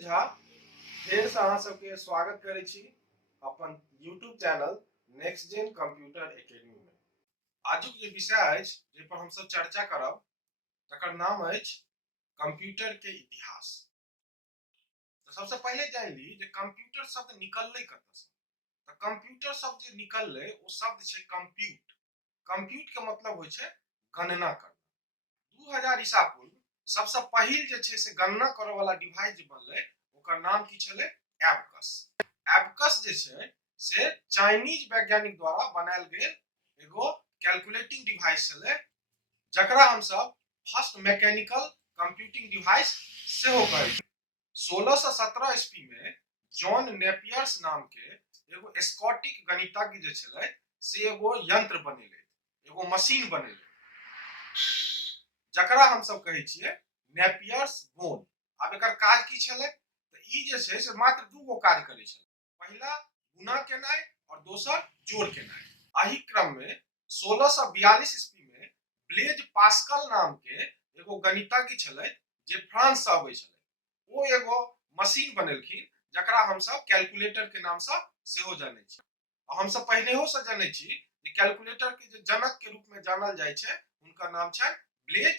झा फेर से अहाँ सबके स्वागत करै छी अपन YouTube channel next gen computer academy में। आजुक जे विषय अछि जे पर हम सब चर्चा करब तकर नाम अछि कंप्यूटर के इतिहास। तो सबसे पहले जान ली जे कंप्यूटर शब्द निकलले कतऽ से। तो कंप्यूटर शब्द जे निकलले ओ शब्द छै कंप्यूट। कंप्यूट के मतलब होय छै गणना करना। 2000 ईसा पूर्व सबसे पहिल जे छै से गणना करे वाला डिवाइस जे बनले ओकर नाम की छले एबकस। एबकस जे छै से चाइनीज वैज्ञानिक द्वारा बनायल गेल एगो कैलकुलेटिंग डिवाइस छले जकरा हम सब फर्स्ट मैकेनिकल कंप्यूटिंग डिवाइस सेहो कहै छी। 1617 ईस्वी में जॉन नेपियर्स नाम के एगो स्कॉटिश गणितज्ञ जे छले से एगो यंत्र बनेले, एगो मशीन बनेले जकरा हम सब कहै छियै नेपियर्स बोन। अब एकर काज की छले त ई जे छै से मात्र दू गो काज करै छले, पहला गुणा केनाय और दोसर जोड़ केनाय। एही क्रम में 1642 ईस्वी में ब्लेज पास्कल नाम के एगो गणितज्ञ छले जे फ्रांस से आबै छले, वो एगो मशीन बनेलखिन जकरा हम सब कैलकुलेटर के नाम से सेहो जानै छी। हम सब पहिलेहो से जानै छी जे कैलकुलेटर के जे जनक के रूप में जानल जाय छै उनका नाम छै ब्लेज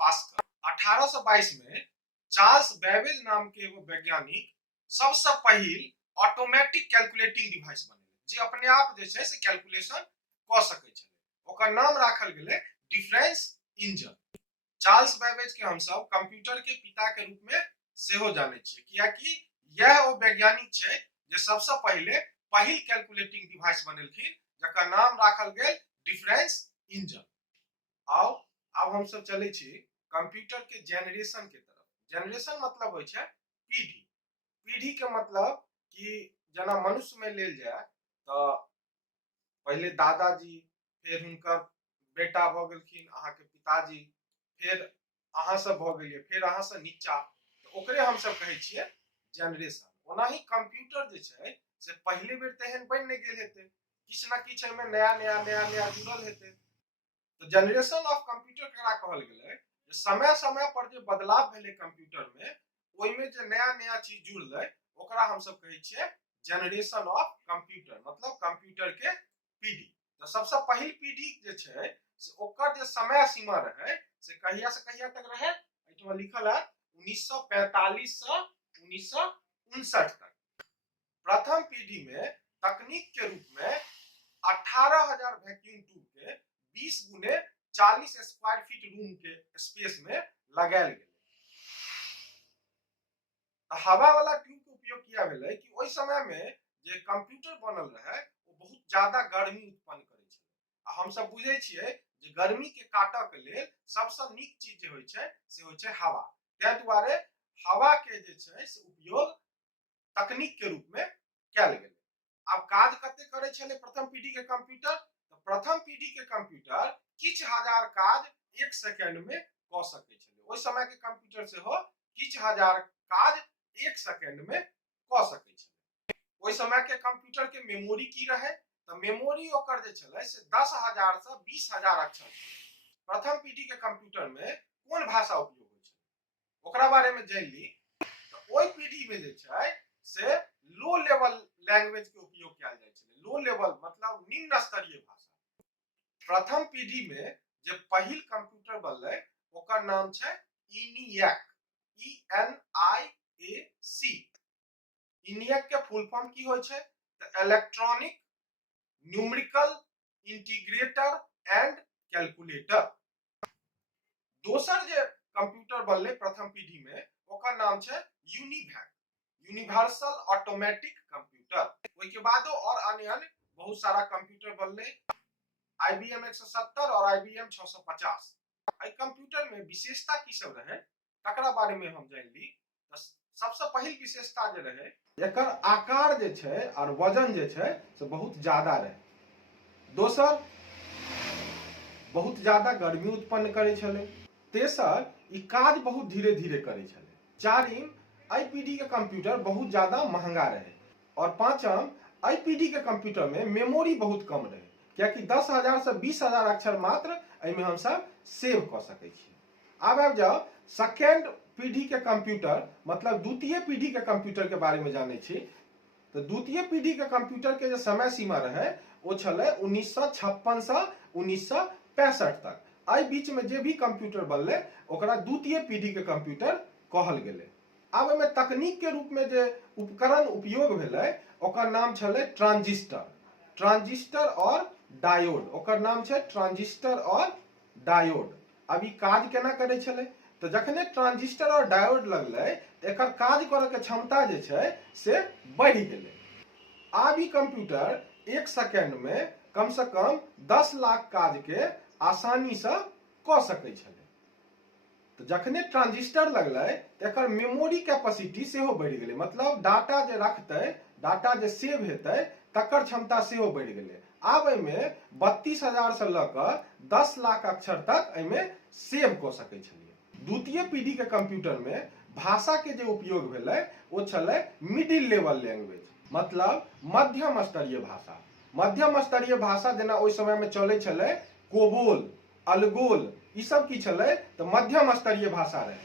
पास्कल। 1822 में चार्ल्स बेबेज नाम के एगो वैज्ञानिक सबसे पहिल ऑटोमेटिक कैलकुलेटिंग डिवाइस बनेले जे अपने आप जे छै से कैलकुलेशन क सकै छै। ओकर नाम राखल गेले डिफरेंस इंजन। चार्ल्स बेबेज के हम सब कंप्यूटर के पिता के रूप में सेहो जानै छियै कियाकि यह वो वैज्ञानिक छै जे सबसे पहले पहिल कैलकुलेटिंग डिवाइस बनेलखिन जकर नाम राखल गेल डिफरेंस इंजन। आओ अब हम सब चले छी कंप्यूटर के जेनरेशन के तरफ। जेनरेशन मतलब होय छै पीढ़ी। पीढ़ी के मतलब कि जना मनुष्य में लेल जाय तो पहले दादाजी, फिर हुनकर बेटा भ गेलखिन अहाँ के पिताजी, फिर अहाँ सब भ गेलिए, फिर अहाँ से नीचा, तो ओकरे हम सब कहै छियै जेनरेशन। ओनाही कंप्यूटर जे छै से पहले बेर तेहन बन नै गेल हेतै, किछ ना किछ एमे नया जुड़ल हेतै। तो जेनरेशन ऑफ कंप्यूटर केकरा कहल गेलै जे समय समय पर जे बदलाव भेलै कंप्यूटर में ओइ में जे नया चीज जुड़लै ओकरा हम सब कहै छियै जेनरेशन ऑफ कंप्यूटर, मतलब कंप्यूटर के पीढ़ी। तो सबसे पहिल पीढ़ी जे छै से ओकर जे समय सीमा रहे से कहिया से कहिया तक रहे, एठमा लिखल है 1945 से 1959 तक। प्रथम पीढ़ी में तकनीक के रूप में 18,000 वैक्यूम ट्यूब के 20 गुने 40 स्क्वायर फीट रूम के स्पेस में लगायल गेलै। हवा वाला ट्यूब के उपयोग किया गेलै कि ओइ समय में जे कंप्यूटर बनल रहे वो बहुत ज्यादा गर्मी उत्पन्न करै छै आ हम सब बुझै छियै जे गर्मी के काटऽ के लेल सबसे नीक चीज जे होय छै से होय छै हवा। तै दुआरे हवा के जे छै से उपयोग तकनीक के रूप में कैल गेलै। अब काज कते करे छले प्रथम पीढ़ी के कंप्यूटर, तो प्रथम पीढ़ी के कंप्यूटर किछ हजार काज एक सेकंड में क सकै छले। ओइ समय के कंप्यूटर से हो किछ हजार काज एक सेकंड में क सकै छले। ओइ समय के कंप्यूटर के मेमोरी की रहे तो मेमोरी ओकर जे छले से 10,000 से 20,000 अक्षर। प्रथम पीढ़ी के कंप्यूटर में कोन भाषा उपयोग होय छै ओकरा बारे में जान ली। तो ओइ पीढ़ी में जे छै से लो लेवल लैंग्वेज के उपयोग कैल जाय छले। लो लेवल मतलब निम्न स्तरीय भाषा। प्रथम पीढ़ी में जे पहिल कंप्यूटर बनले ओकर नाम छै ENIAC, ENIAC। ENIAC के फुल फॉर्म की होय छै तो electronic numerical integrator and calculator. दोसर जे कंप्यूटर बनले प्रथम पीढ़ी में ओकर नाम छै यूनिवैक, यूनिवर्सल ऑटोमेटिक कंप्यूटर। ओइ के बादो और अन्य बहुत सारा कंप्यूटर बनले IBM 170 और IBM 650। आई कंप्यूटर में विशेषता की सब रहे तकरा बारे में हम जान ली। सबसे पहिल विशेषता जे रहे एकर आकार जे छै और वजन जे छै से बहुत ज्यादा रहे। दोसर बहुत ज्यादा गर्मी उत्पन्न करे छले। तेसर ई काज बहुत धीरे धीरे करे छले। चारिम आई पीढ़ी के कंप्यूटर बहुत ज्यादा महंगा रहे। और पांचम आई पीढ़ी के कंप्यूटर में मेमोरी बहुत कम रहे क्योंकि 10,000 से 20,000 अक्षर मात्र एमे हम सब सेव क सकै छी। आब जाओ सेकेंड पीढ़ी के कंप्यूटर मतलब द्वितीय पीढ़ी के कंप्यूटर के बारे में जाने छी। तो द्वितीय पीढ़ी के कंप्यूटर के जो समय सीमा रहे वो छले 1956 से 1965 तक। आई बीच में जे भी कंप्यूटर बनले ओकरा द्वितीय पीढ़ी के कंप्यूटर कहल गेले। अब में तकनीक के रूप में जो उपकरण उपयोग भेलै ओकर नाम छले ट्रांजिस्टर और डायोड। ओकर नाम छे ट्रांजिस्टर और डायोड। अब ई काज केना करे छले तो जखने ट्रांजिस्टर और डायोड लगले तो एकर काज करे के क्षमता जे छे से बढ़ गेले। आब ई कंप्यूटर एक सेकंड में कम से कम 10 लाख काज के आसानी से क सकै छले। तो जखने ट्रांजिस्टर लगले तो एकर मेमोरी कैपेसिटी सेहो बढ़ गेले, मतलब डाटा जे रखते, डाटा जे सेव हेतै तकर क्षमता सेहो बढ़ गेले। आब में 32,000 से लक 10 लाख अक्षर तक में सेव क सकै छलिए। द्वितीय पीढ़ी के कंप्यूटर में भाषा के जो उपयोग भेलै वो छलै मिडिल लेवल लैंग्वेज, मतलब मध्यम स्तरीय भाषा। मध्यम स्तरीय भाषा जेना ओइ समय में चलै छलै कोबोल, अलगोल, ई सब की छलै तो मध्यम स्तरीय भाषा रहे।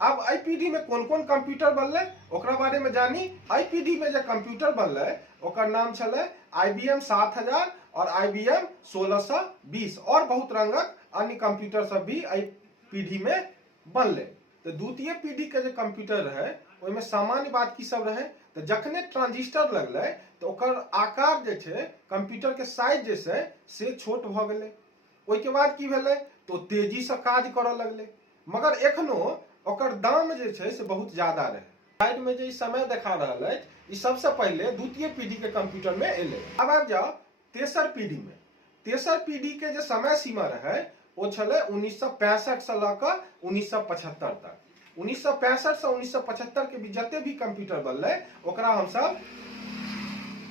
अब आई पीढ़ी में कौन कौन कंप्यूटर बनले ओकरा बारे में जानी। आई पीढ़ी में जो कंप्यूटर बनले ओकर नाम छलै IBM 7000 और IBM 1620 और बहुत रंगक अन्य कंप्यूटर सब भी आई पीढ़ी में बनले। तो द्वितीय पीढ़ी के जो कंप्यूटर रहे ओहिमे सामान्य बात की सब रहे तो जखने ट्रांजिस्टर लगले तो ओकर आकार जे छे कंप्यूटर के साइज जे से छोट भ गेले। ओइ के बाद की भेले तो तेजी से काज करऽ लगले, मगर एखनो ओकर दाम जे छे से बहुत ज्यादा रहे। साइड में जो समय देखा रहल है ई सबसे पहले द्वितीय पीढ़ी के कंप्यूटर में एले। अब आबि जाओ तेसर पीढ़ी में। तेसर पीढ़ी के जो समय सीमा रहे वो छले 1965 से लक 1975 तक। 1965 से 1975 के बीच जते भी कंप्यूटर बनले ओकरा हम सब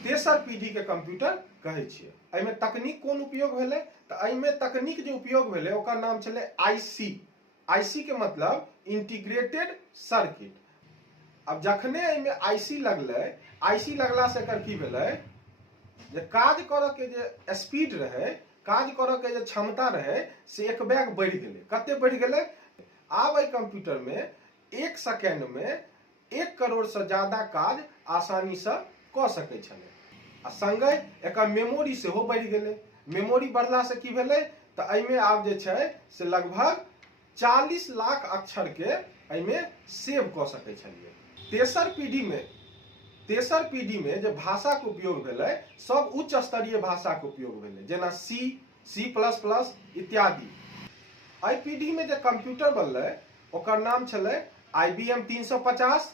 तेसर पीढ़ी के कंप्यूटर कहे छिए। एमे तकनीक कौन उपयोग भेले तो एमे तकनीक जो उपयोग भेले ओकर नाम छले आईसी के मतलब इंटीग्रेटेड सर्किट। अब जखने एमे आईसी लगला से एकर की भेले जे काज करऽ के जे स्पीड रहे, काज करऽ के जे क्षमता रहे से एक बैग बढ़ गेले। कते बढ़ गेले? आब एहि कंप्यूटर में एक सेकंड में 1 करोड़ से ज्यादा काज आसानी से क सकै छले। आ संगे एकर मेमोरी सेहो बढ़ गेले। मेमोरी बढ़ला से की भेले तो एमे आब जे छै से लगभग 40 लाख अक्षर के एमे सेव क सकै छलिए। तेसर पीढ़ी में जो भाषा के उपयोग भेले सब उच्च स्तरीय भाषा के उपयोग भेले, जेना C++ इत्यादि। आई पीढ़ी में जो कंप्यूटर बनले ओकर नाम छले IBM 350,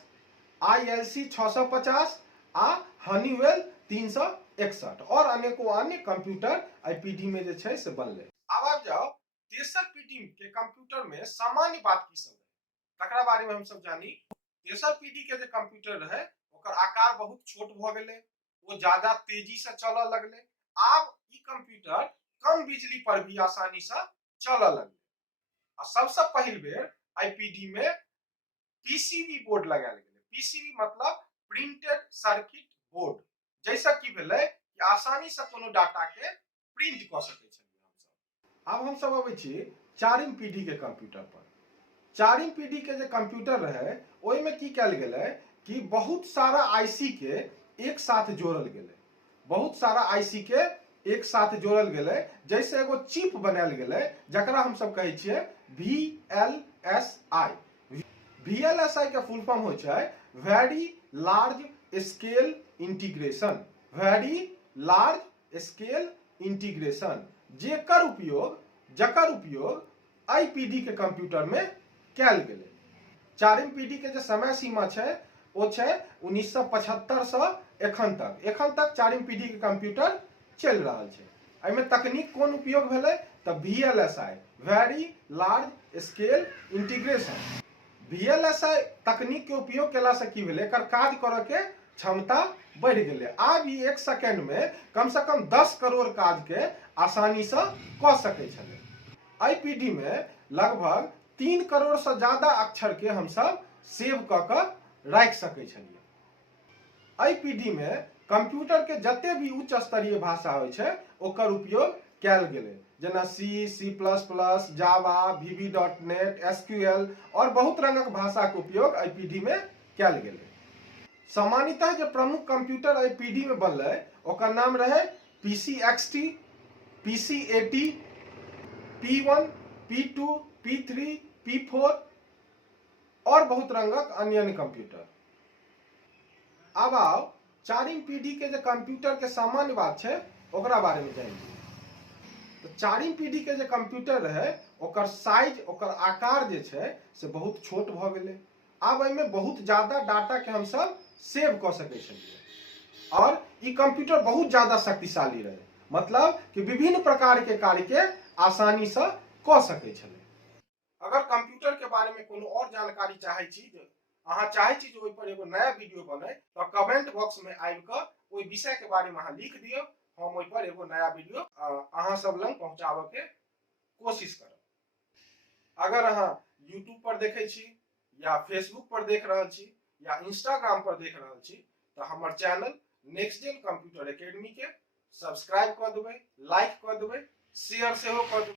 ILC 650 आ हनीवेल 361 और अनेकों अन्य कंप्यूटर आई पीढ़ी में जे छै से बनले। अब आप जाओ तेसर पीढ़ी के कंप्यूटर में सामान्य बात की सब है तकरा बारे में हम सब जानी। तेसर पीढ़ी के जो कंप्यूटर रहे ओकर आकार बहुत छोट भ गेले, वो ज्यादा तेजी से चलऽ लगले। आब ई कंप्यूटर कम बिजली पर भी आसानी से चलऽ लगले। आ सबसे पहिल बेर आई पीढ़ी में पीसीबी बोर्ड लगायल गेले। पीसीबी मतलब प्रिंटेड सर्किट बोर्ड, जैसा की भेले कि आसानी से कोनो डाटा के प्रिंट क सकै छलिए हम सब। अब हम सब अबै छी चारिम पीढ़ी के कंप्यूटर पर। चारिम पीढ़ी के जो कंप्यूटर रहे ओहि में की कयल गेले कि बहुत सारा आईसी के एक साथ जोड़ल गेले। बहुत सारा आईसी के एक साथ जोड़ल गेले, जैसे एगो चिप बनायल गेले जकरा हम सब कहै छिए VLSI। VLSI के फुल फॉर्म होइ छै very large scale integration. Very large scale integration जकर उपयोग आई पीढ़ी के कंप्यूटर में कयल गेले। चारिम पीढ़ी के जो समय सीमा छै वो छै 1975 से एखन तक चारिम पीढ़ी के कंप्यूटर चल रहा छै। एमे तकनीक कौन उपयोग भेले तो VLSI, very large scale integration. VLSI तकनीक के उपयोग केला से की भेले एकर काज करऽ के क्षमता बढ़ गेले। आब ई एक सेकंड में कम से कम 10 करोड़ काज के आसानी से क सकै छले। आई पीढ़ी में लगभग 3 करोड़ से ज्यादा अक्षर के हम सब सेव क के रख सकै छलिए। आई पीढ़ी में कंप्यूटर के जते भी उच्च स्तरीय भाषा होइ छै ओकर उपयोग कैल गेलै, जेना सी, C++, जावा, VB.NET, SQL और बहुत रंगक भाषा के उपयोग एहि पीढ़ी में कैल गेलै। सामान्यतः जो प्रमुख कंप्यूटर एहि पीढ़ी में बनलै ओकर नाम रहे PC XT, PC 80, P1, P2, P3, P4 और बहुत रंगक अन्य कंप्यूटर। अब आओ चारिम पीढ़ी के जो कंप्यूटर के सामान्य बात है ओकरा बारे में जानिए। तो चारिम पीढ़ी के जो कंप्यूटर रहे ओकर साइज, ओकर आकार जे छै से बहुत छोट भ गेलै। आब एहिमे बहुत ज्यादा डाटा के हम सब सेव क सकै छलिए और ई कंप्यूटर बहुत ज्यादा शक्तिशाली रहे, मतलब कि विभिन्न प्रकार के कार्य के आसानी से क सकै छलै। अगर कंप्यूटर के बारे में कोनो और जानकारी चाहे छी, अहाँ चाहे छी जे ओहि पर एगो नया वीडियो बने, तो कमेंट बॉक्स में आबि क ओहि विषय के बारे में अहाँ लिख दियो, हम ओहि पर एगो नया वीडियो अहाँ सब लंग पहुंचाबे के कोशिश करब। अगर अहाँ यूट्यूब पर देखे छी या फेसबुक पर देख रहल छी या इंस्टाग्राम पर देख रहल छी तो हमर channel next gen computer academy के सब्सक्राइब कर देबै, लाइक कर देबै, शेयर सेहो कर देबै।